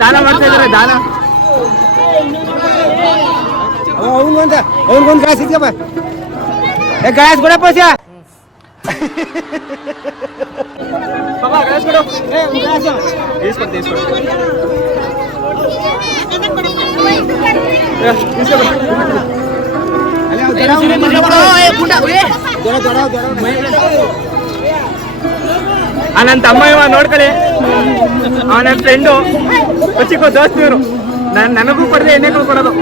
ದಾನ ಮಾಡ್ತಾ ಇದಾರೆ ದಾನ. ಅವ್ನಿಗೊಂದು ಗ್ಲಾಸ್ ಇದೆಯಪ್ಪ, ಗ್ಲಾಸ್ ಕೊಡಪ್ಪ. ಗ್ಲಾಸ್ ಕೊಡು. ನನ್ನ ತಮ್ಮ ಇವ ನೋಡ್ಕೊಳ್ಳಿ, ನನ್ನ ಫ್ರೆಂಡು ಚಿಕ್ಕ ದೋಸ್ತಿಯವರು. ನನಗೂ ಕೊಡದೆ ಎಣ್ಣೆಗಳು ಕೊಡೋದು.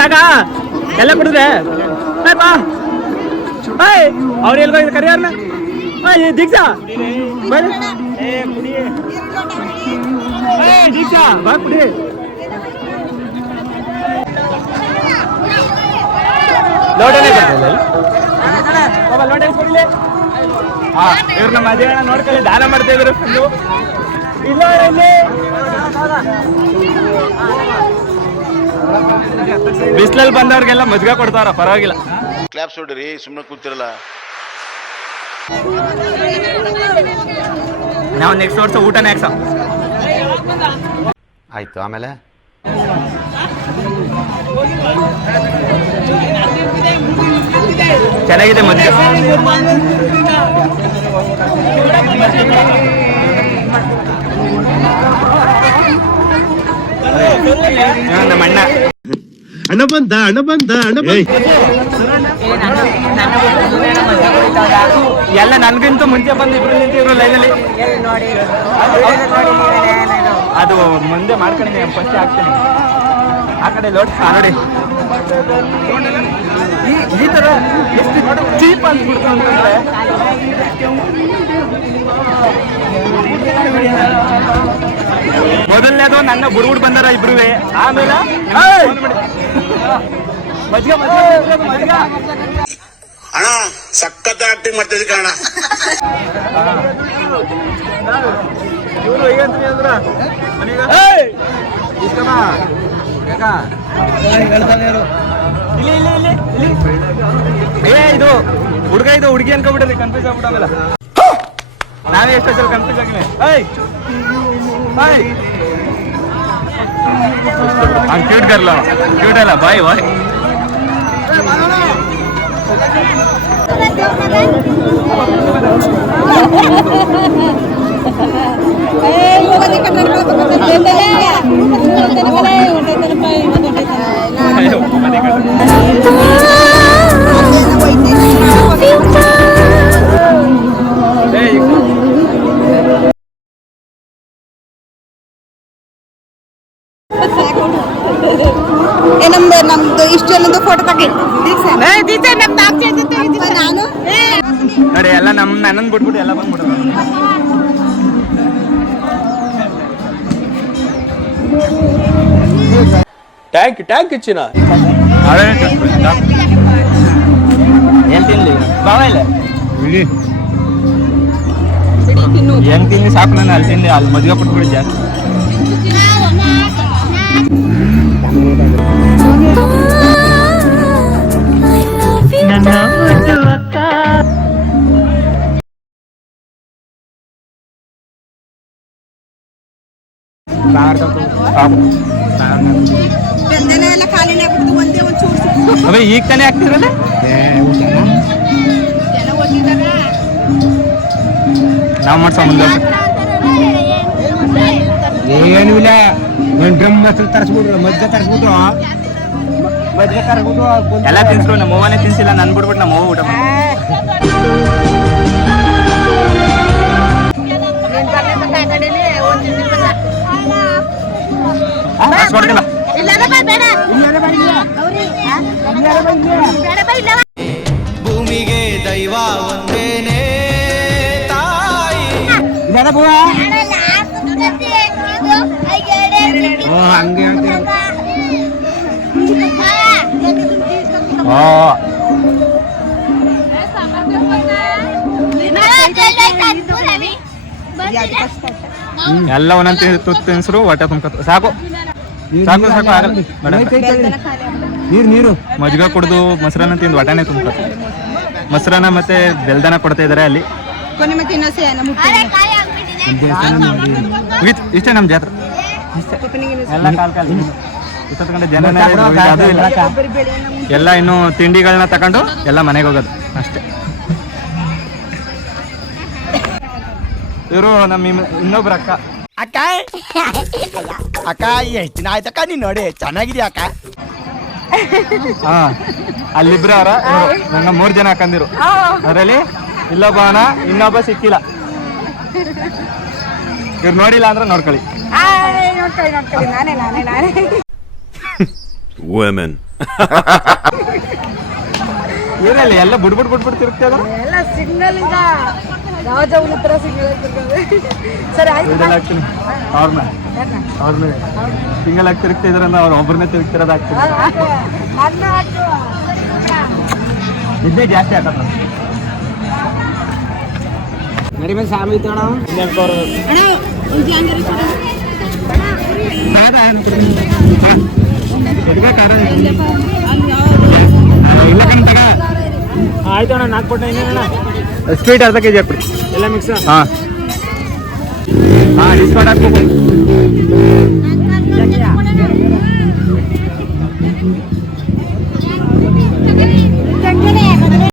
ಸಾಕ ಎಲ್ಲ ಕುಡಿದ್ರೆ ಅವ್ರು ಎಲ್ಗೋಗಿದ್ರು ಕರಿಯಾರ್ನ ದೀಕ್ಷಾ ದೀಕ್ಷಾ ಬಾ ಕುಡಿ. ಇವ್ರು ನಮ್ಮ ಅದೇ ನೋಡ್ಕೊಳ್ಳಿ ದಾನ ಮಾಡ್ತಾ ಇದ್ರು. ಇಲ್ಲ ಬಿಸ್ಲಲ್ಲಿ ಬಂದವ್ರಿಗೆಲ್ಲ ಮಜ್ಗ ಕೊಡ್ತಾರ, ಪರವಾಗಿಲ್ಲ. ಕ್ಲಾಪ್ಸ್ ಹೊಡ್ರಿ, ಸುಮ್ಮನೆ ಕೂತಿರಲ್ಲ. ನಾವು ನೆಕ್ಸ್ಟ್ ವರ್ಷ ಊಟ ನೆಕ್ಸ ಆಯ್ತು. ಆಮೇಲೆ ಚೆನ್ನಾಗಿದೆ ಮಜ್ಜಿಗೆ. ನಮ್ಮ ಅಣ್ಣ ಹಣ ಬಂದ ಎಲ್ಲ ನನ್ಗಿಂತ ಮುಂಚೆ ಬಂದು ಇಬ್ರು ನಿಂತಿದ್ರು ಲೈನಲ್ಲಿ. ಅದು ಮುಂದೆ ಮಾಡ್ಕೊಂಡಿದ್ದೀನಿ, ಫಸ್ಟ್ ಹಾಕ್ತೀನಿ. ಆ ಕಡೆ ಲೋಡ್ ನೋಡಿ ಈ ತರ ಎಷ್ಟು ಚೀಪ್ ಅನ್ಸ್ಬಿಡ್ತು ಅಂತಂದ್ರೆ. ಮೊದಲನೇದು ನನ್ನ ಬುಡ್ಬುಡ್ ಬಂದಾರ ಇಬ್ರುವೆ. ಆಮೇಲೆ ಅಣ್ಣ ಸಖತ್ ಆಕ್ಟಿಂಗ್ ಮಾಡ್ತಿದ್ದೆ ಕಣ. ಇವರು ಹೇಗಂತೀನಿ ಅಂದ್ರ ಇದು ಹುಡುಗ ಇದು ಹುಡುಗಿ ಅನ್ಕೊಬಿಟ್ರಿ, ಕನ್ಫ್ಯೂಸ್ ಆಗ್ಬಿಟ್ಟಾಗಲ್ಲ. ನಾವೇ ಎಷ್ಟೋ ಸಲ ಕನ್ಫ್ಯೂಸ್ ಆಗಿವೆ. ಕ್ಯೂಟ್ ಗರ್ಲ, ಕ್ಯೂಟ್ ಅಲ್ಲ, ಬಾಯ್ ಬಾಯ್. ನಮ್ದು ಇಷ್ಟು ಅನ್ನೋದು ಫೋಟೋ ತಗಿ ನಾನು ನೋಡಿ ಎಲ್ಲ ನನ್ನನ್ನು ಬಿಟ್ಬಿಟ್ಟು ಎಲ್ಲ ಬಂದ್ಬಿಟ್ಟು ಟ್ಯಾಂಕ್ ಇಚ್ಚಿನ ಏನ್ ತಿನ್ಲಿ ಬಾವ ಇಲ್ಲ ಹೆಂಗ್ ತಿನ್ನಿ ಸಾಕು. ನಾನು ಅಲ್ಲಿ ತಿನ್ಲಿ, ಅಲ್ಲಿ ಮದುವೆ ಕೊಟ್ಬಿಡಿ ಜಾಸ್ತಿ. ಅವೇ ಈಗ ತಾನೇ ಆಗ್ತಿರಲ್ಲ. ನಾವು ಮಾಡ್ಸೋ ಮುಂದೆ ಏನು ಇಲ್ಲ. ಒಂದು ಡ್ರಮ್ ಮೊಸರು ತರಿಸ್ಬಿಟ್ರು, ಮಜ್ಜಿಗೆ ತರಿಸ್ಬಿಟ್ರು, ಎಲ್ಲ ತಿನ್ಸ್ರು. ನಮ್ಮ ಅವ್ವನೇ ತಿನ್ಸಿಲ್ಲ, ನನ್ ಬಿಟ್ಬಿಟ್ಟು ನಮ್ಮ ಅವ್ವ ಊಟ ಮಾಡಿ. ಭೂಮಿಗೆ ದೈವ ಒಂದೇನೇ ತಾಯಿ. ಹಂಗೆ ಹೇಳ್ತೀವಿ. ಎಲ್ಲ ಒಂದೊಂದು ತುತ್ತು ತಿನ್ಸ್ರು ಹೊಟ್ಟೆ ತುಂಬ್ಕತ್ತ ಸಾಕು ಸಾಕು ಸಾಕು ಆಗಲ್ಲ ಬೇಡ ನೀರು ಮಜ್ಜಿಗೆ ಕುಡ್ದು ಮೊಸರನ್ನ ತಿಂದು ಹೊಟ್ಟೆನೆ ತುಂಬ್ಕತ್ತ ಮೊಸರನ್ನ ಮತ್ತೆ ಬೆಲ್ದನ ಕೊಡ್ತಾ ಇದಾರೆ ಅಲ್ಲಿ ಕೊನೆ ಮತ್ತೆ ಇನ್ನೊಂದ್ಸರಿ ಏನ ಮುಟ್ಟಿ ಮುಗೀತು ಇಷ್ಟೇ ನಮ್ಮ ಜಾತ್ರೆ ಎಲ್ಲ ಕಾಲ್ ಇಷ್ಟೊತ್ತು ಗಂಟೆ ಜನ ಅದು ಇಲ್ಲ ಎಲ್ಲ ಇನ್ನು ತಿಂಡಿಗಳನ್ನ ತಗೊಂಡು ಎಲ್ಲ ಮನೆಗೆ ಹೋಗೋದು ಅಷ್ಟೇ. ಇವರು ನಮ್ಮ ಇನ್ನೊಬ್ರು ಅಕ್ಕ ಅಕ್ಕ ಅಕ್ಕ ಎಷ್ಟು ದಿನ ಆಯ್ತಕ್ಕ ನೀನ್ ನೋಡಿ ಚೆನ್ನಾಗಿದ್ಯಾ ಅಕ್ಕ. ಹಾ ಅಲ್ಲಿಬ್ರು ಅವರ ನನ್ನ 3 ಜನ ಅಕ್ಕಂದಿರು ಅದರಲ್ಲಿ ಇಲ್ಲೊಬ್ಬನ ಇನ್ನೊಬ್ಬ ಸಿಕ್ಕಿಲ್ಲ. ಇವ್ರು ನೋಡಿಲ್ಲ ಅಂದ್ರೆ ನೋಡ್ಕೊಳ್ಳಿ. women ಇವರಲ್ಲಿ ಎಲ್ಲ ಬಿಡ್ಬಿಟ್ಟು ತಿರುಗ್ತದ ಎಲ್ಲ ಸಿಗ್ನಲ್ ಈಗ ರಾಜವನ ಹತ್ರ ಸಿಗ್ನಲ್ ಸರಿ ಆಯ್ತು ಹಾಕ್ತೀನಿ ಅವ್ರನ್ನ ಸಿಂಗಲ್ ಆಗಿ ತಿರುಗ್ತಾ ಇದ್ರನ್ನ ಅವ್ರು ಒಬ್ಬರನ್ನೇ ತಿರುಗ್ತಿರೋದು ಆಗ್ತದೆ. ನನ್ನ ಹಾಕು ನಿದ್ದೆ ಜಾಸ್ತಿ ಆಗತ್ತ ನಡಿ ಮೇಲೆ ಸಾಮ ಇತ್ತು ಅಣ್ಣ ಅಣ್ಣ ಒಂದು ಜಾಂಗರಿ ಆಯ್ತು ಅಣ್ಣ 4 ಕೊಟ್ಟ ಇನ್ನೇನಣ್ಣ ಸ್ವೀಟ್ ಅರ್ಧ ಕೆಜಿ ಹಾಕ್ಬಿಡಿ ಎಲ್ಲ ಮಿಕ್ಸ್. ಹಾಂ ಡಿಸ್ಕೌಂಟ್ ಹಾಕ್ಬೇಕು.